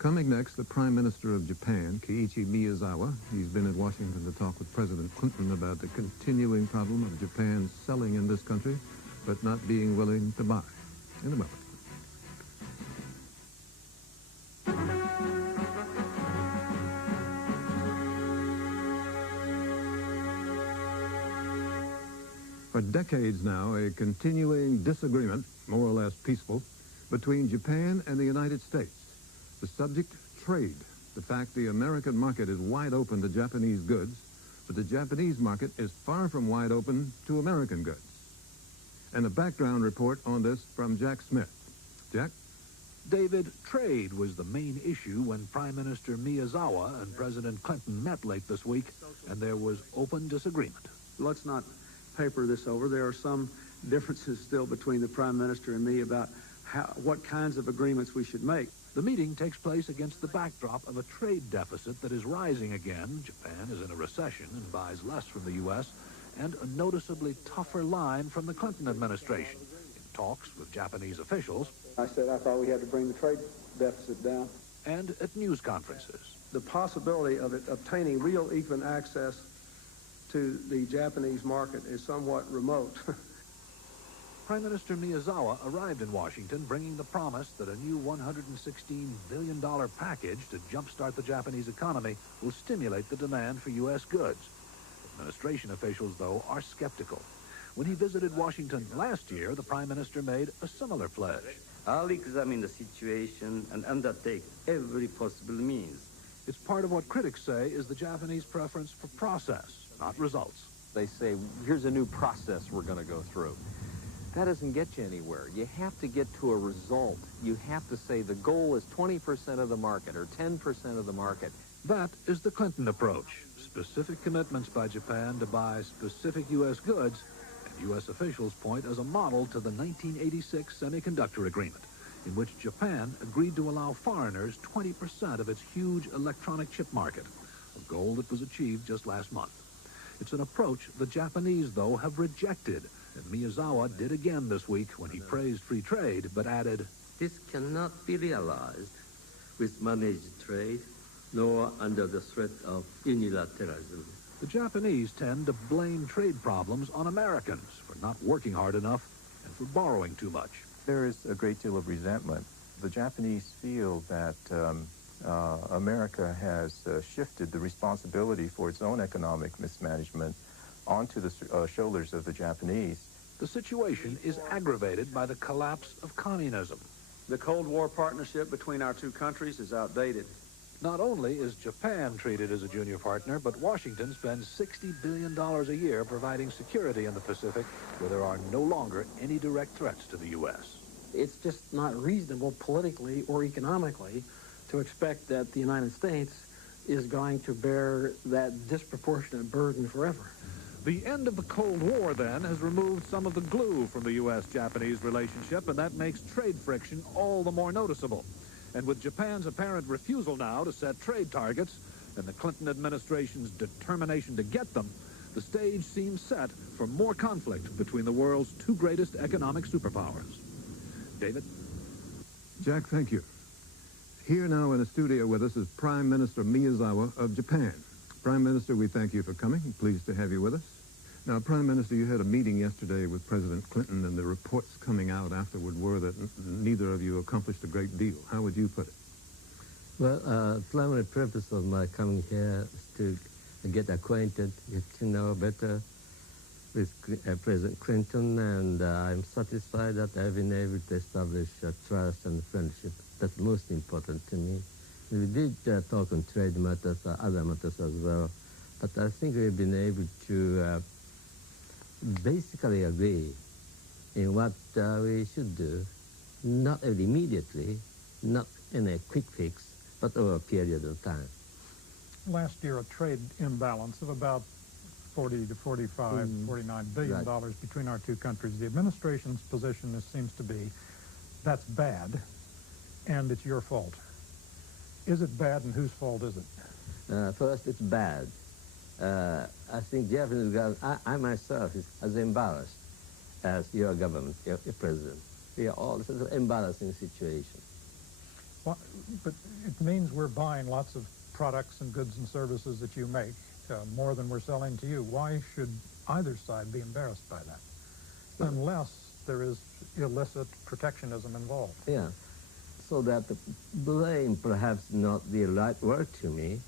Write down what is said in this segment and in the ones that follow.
Coming next, the Prime Minister of Japan, Kiichi Miyazawa. He's been in Washington to talk with President Clinton about the continuing problem of Japan selling in this country, but not being willing to buy. In a moment. For decades now, a continuing disagreement, more or less peaceful, between Japan and the United States. The subject, trade. The fact the American market is wide open to Japanese goods, but the Japanese market is far from wide open to American goods. And a background report on this from Jack Smith. Jack? David, trade was the main issue when Prime Minister Miyazawa and President Clinton met late this week, and there was open disagreement. Let's not paper this over. There are some differences still between the Prime Minister and me about what kinds of agreements we should make. The meeting takes place against the backdrop of a trade deficit that is rising again. Japan is in a recession and buys less from the U.S., and a noticeably tougher line from the Clinton administration. In talks with Japanese officials, I said I thought we had to bring the trade deficit down. And at news conferences. The possibility of obtaining real even access to the Japanese market is somewhat remote. Prime Minister Miyazawa arrived in Washington bringing the promise that a new $116 billion package to jumpstart the Japanese economy will stimulate the demand for U.S. goods. Administration officials, though, are skeptical. When he visited Washington last year, the Prime Minister made a similar pledge. I'll examine the situation and undertake every possible means. It's part of what critics say is the Japanese preference for process, not results. They say, here's a new process we're going to go through. That doesn't get you anywhere. You have to get to a result. You have to say the goal is 20% of the market or 10% of the market. That is the Clinton approach. Specific commitments by Japan to buy specific U.S. goods, and U.S. officials point as a model to the 1986 semiconductor agreement, in which Japan agreed to allow foreigners 20% of its huge electronic chip market, a goal that was achieved just last month. It's an approach the Japanese, though, have rejected, and Miyazawa did again this week when he praised free trade, but added, This cannot be realized with managed trade, nor under the threat of unilateralism. The Japanese tend to blame trade problems on Americans for not working hard enough and for borrowing too much. There is a great deal of resentment. The Japanese feel that America has shifted the responsibility for its own economic mismanagement onto the shoulders of the Japanese. The situation is aggravated by the collapse of communism. The Cold War partnership between our two countries is outdated. Not only is Japan treated as a junior partner, but Washington spends $60 billion a year providing security in the Pacific, where there are no longer any direct threats to the U.S. It's just not reasonable politically or economically to expect that the United States is going to bear that disproportionate burden forever. The end of the Cold War, then, has removed some of the glue from the U.S.-Japanese relationship, and that makes trade friction all the more noticeable. And with Japan's apparent refusal now to set trade targets and the Clinton administration's determination to get them, the stage seems set for more conflict between the world's two greatest economic superpowers. David? Jack, thank you. Here now in the studio with us is Prime Minister Miyazawa of Japan. Prime Minister, we thank you for coming. Pleased to have you with us. Now, Prime Minister, you had a meeting yesterday with President Clinton, and the reports coming out afterward were that neither of you accomplished a great deal. How would you put it? Well, primary purpose of my coming here is to get acquainted, get to know better with President Clinton, and I'm satisfied that I've been able to establish trust and friendship. That's most important to me. We did talk on trade matters, other matters as well, but I think we've been able to basically agree in what we should do, not immediately, not in a quick fix, but over a period of time. Last year, a trade imbalance of about 40 to 45, $49 billion between our two countries. The administration's position seems to be that's bad, and it's your fault. Is it bad, and whose fault is it? First, it's bad. I think Japanese government, I myself, is as embarrassed as your government, your president. We are all sort of embarrassing situation. Well, but it means we're buying lots of products and goods and services that you make, more than we're selling to you. Why should either side be embarrassed by that? Unless there is illicit protectionism involved. Yeah. So that the blame perhaps not the right word to me.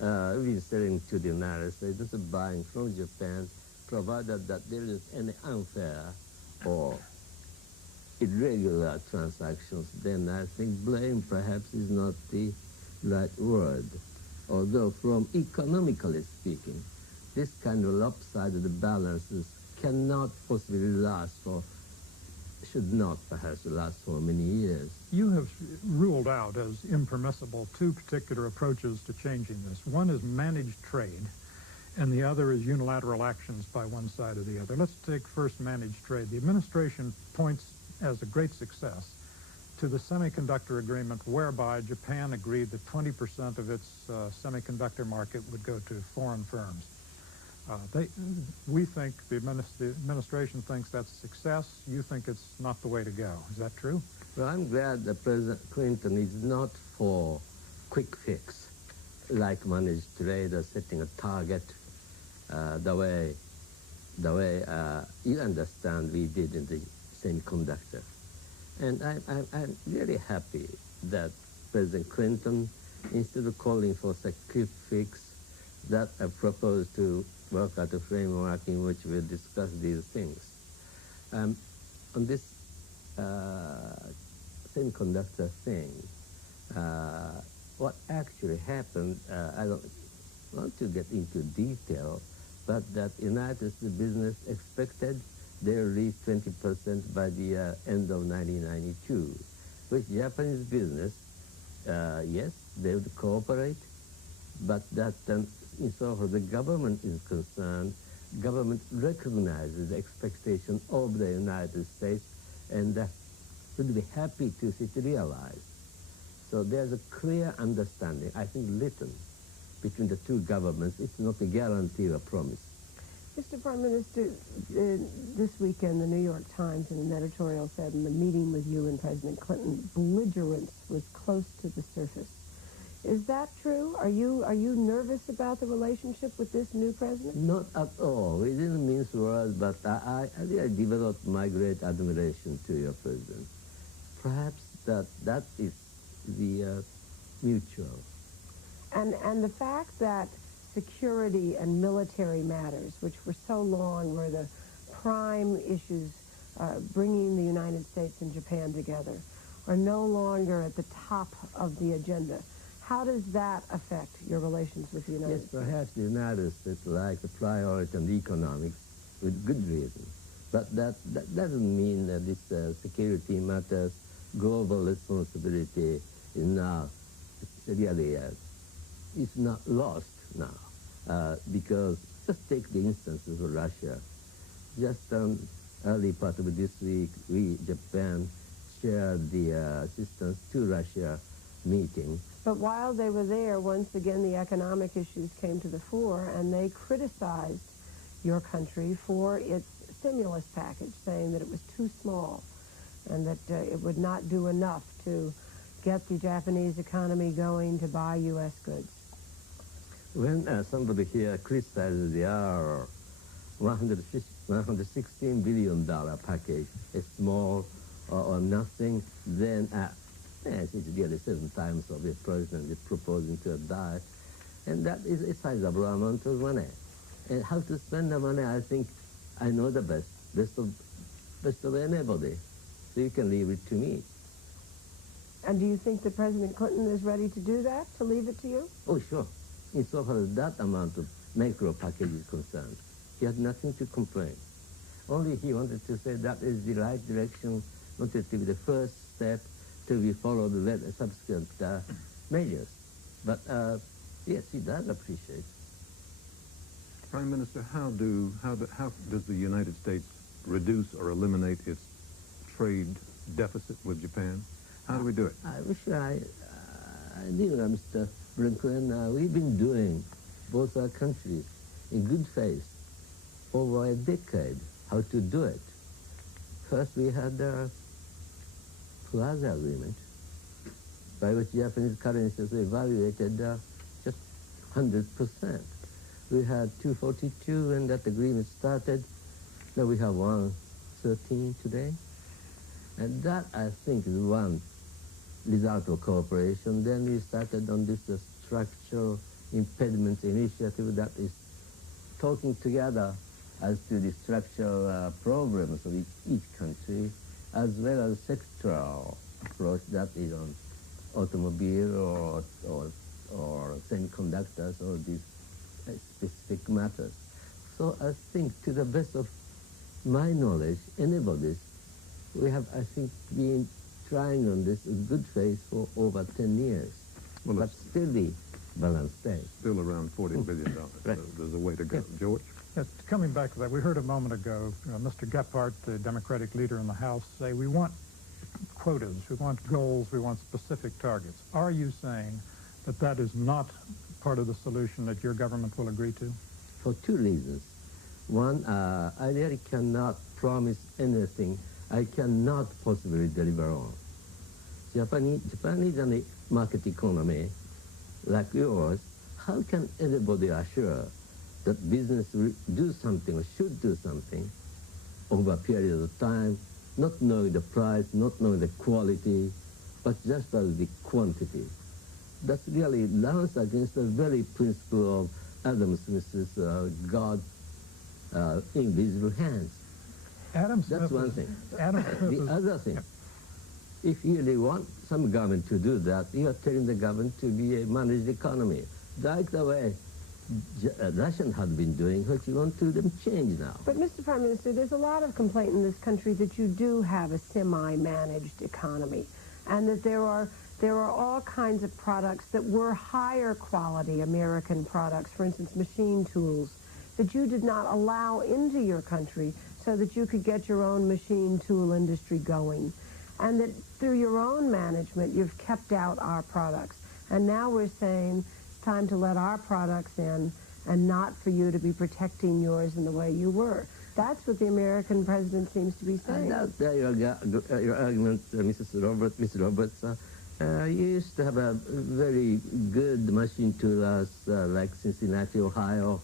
We're selling to the United States, this is buying from Japan, provided that there is any unfair or irregular transactions, then I think blame perhaps is not the right word. Although from economically speaking, this kind of lopsided balances cannot possibly last for, should not perhaps last for many years. You have ruled out as impermissible two particular approaches to changing this. One is managed trade, and the other is unilateral actions by one side or the other. Let's take first managed trade. The administration points as a great success to the semiconductor agreement whereby Japan agreed that 20% of its semiconductor market would go to foreign firms. We think, the administration thinks that's a success. You think it's not the way to go. Is that true? Well, I'm glad that President Clinton is not for quick fix, like managed trade or setting a target the way you understand we did in the semiconductor. And I'm really happy that President Clinton, instead of calling for a quick fix, that I proposed to work out a framework in which we'll discuss these things. On this semiconductor thing, what actually happened, I don't want to get into detail, but that United States business expected they'll reach 20% by the end of 1992. With Japanese business, yes, they would cooperate, but that insofar as the government is concerned, government recognizes the expectation of the United States and would be happy to see it realized. So there's a clear understanding, I think written, between the two governments. It's not a guarantee or promise. Mr. Prime Minister, this weekend the New York Times in an editorial said in the meeting with you and President Clinton, belligerence was close to the surface. Is that true? Are you nervous about the relationship with this new president? Not at all. We didn't mince words, but I developed my great admiration to your president. Perhaps that is the mutual. And the fact that security and military matters, which for so long were the prime issues bringing the United States and Japan together, are no longer at the top of the agenda. How does that affect your relations with the United States? Yes, perhaps the United States like the priority on economics with good reason. But that doesn't mean that this security matters, global responsibility is now really it's not lost now. Because just take the instances of Russia. Just early part of this week, we, Japan, shared the assistance to Russia meeting. But while they were there, once again, the economic issues came to the fore, and they criticized your country for its stimulus package, saying that it was too small and that it would not do enough to get the Japanese economy going to buy U.S. goods. When somebody here criticizes the $116 billion package, a small or nothing, then yes, it's really 7 times of the president is proposing to die. And that is a sizable amount of money. And how to spend the money, I think I know the best of anybody. So you can leave it to me. And do you think that President Clinton is ready to do that, to leave it to you? Oh, sure. Insofar as that amount of macro package is concerned, he had nothing to complain. Only he wanted to say that is the right direction, wanted to be the first step to be followed with subsequent measures. But yes, he does appreciate. Prime Minister, how does the United States reduce or eliminate its trade deficit with Japan? How do we do it? I wish I knew, Mr. Blinken. We've been doing, both our countries, in good faith, over a decade, how to do it. First, we had the Plaza Agreement. by which Japanese currency was evaluated just 100%. We had 242 when that agreement started. Now we have 113 today. And that, I think, is one result of cooperation. Then we started on this structural impediments initiative that is talking together as to the structural problems of each country, as well as sectoral approach that is on automobile or semiconductors or these specific matters. So I think, to the best of my knowledge, anybody's, we have, I think, been trying on this in good faith for over 10 years, well, but still the balance stays. Still around $40 billion. Right. So there's a way to go. Yes. George? Yes, coming back to that, we heard a moment ago Mr. Gephardt, the Democratic leader in the House, say we want quotas, we want goals, we want specific targets. Are you saying that that is not part of the solution that your government will agree to? For two reasons. One, I really cannot promise anything I cannot possibly deliver on. Japan is a market economy like yours. How can anybody assure that business will do something or should do something over a period of time, not knowing the price, not knowing the quality, but just as the quantity? That really runs against the very principle of Adam Smith's God invisible hands. That's one thing. The other thing, if you really want some government to do that, you are telling the government to be a managed economy, like the way Russians have been doing, which you want to them change now. But, Mr. Prime Minister, there's a lot of complaint in this country that you do have a semi-managed economy, and that there are all kinds of products that were higher quality American products, for instance, machine tools, that you did not allow into your country so that you could get your own machine tool industry going. And that through your own management, you've kept out our products. And now we're saying it's time to let our products in and not for you to be protecting yours in the way you were. That's what the American president seems to be saying. And that's your argument, Mr. Roberts. You used to have a very good machine toolers like Cincinnati, Ohio.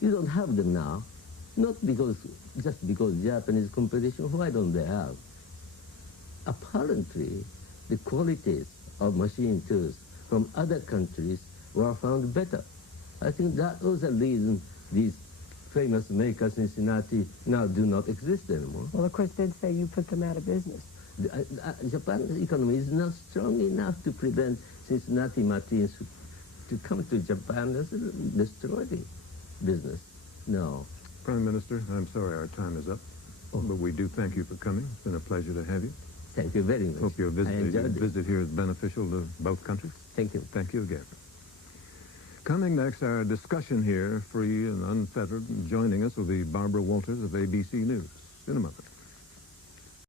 You don't have them now. Not just because Japanese competition. Why don't they have? Apparently, the qualities of machine tools from other countries were found better. I think that was the reason these famous makers in Cincinnati now do not exist anymore. Well, of course, they'd say you put them out of business. Japan's economy is not strong enough to prevent Cincinnati machines to come to Japan and destroy the business. No. Prime Minister, I'm sorry our time is up, but we do thank you for coming. It's been a pleasure to have you. Thank you very much. Hope your visit here is beneficial to both countries. Thank you. Thank you again. Coming next, our discussion here, free and unfettered, and joining us will be Barbara Walters of ABC News. In a moment.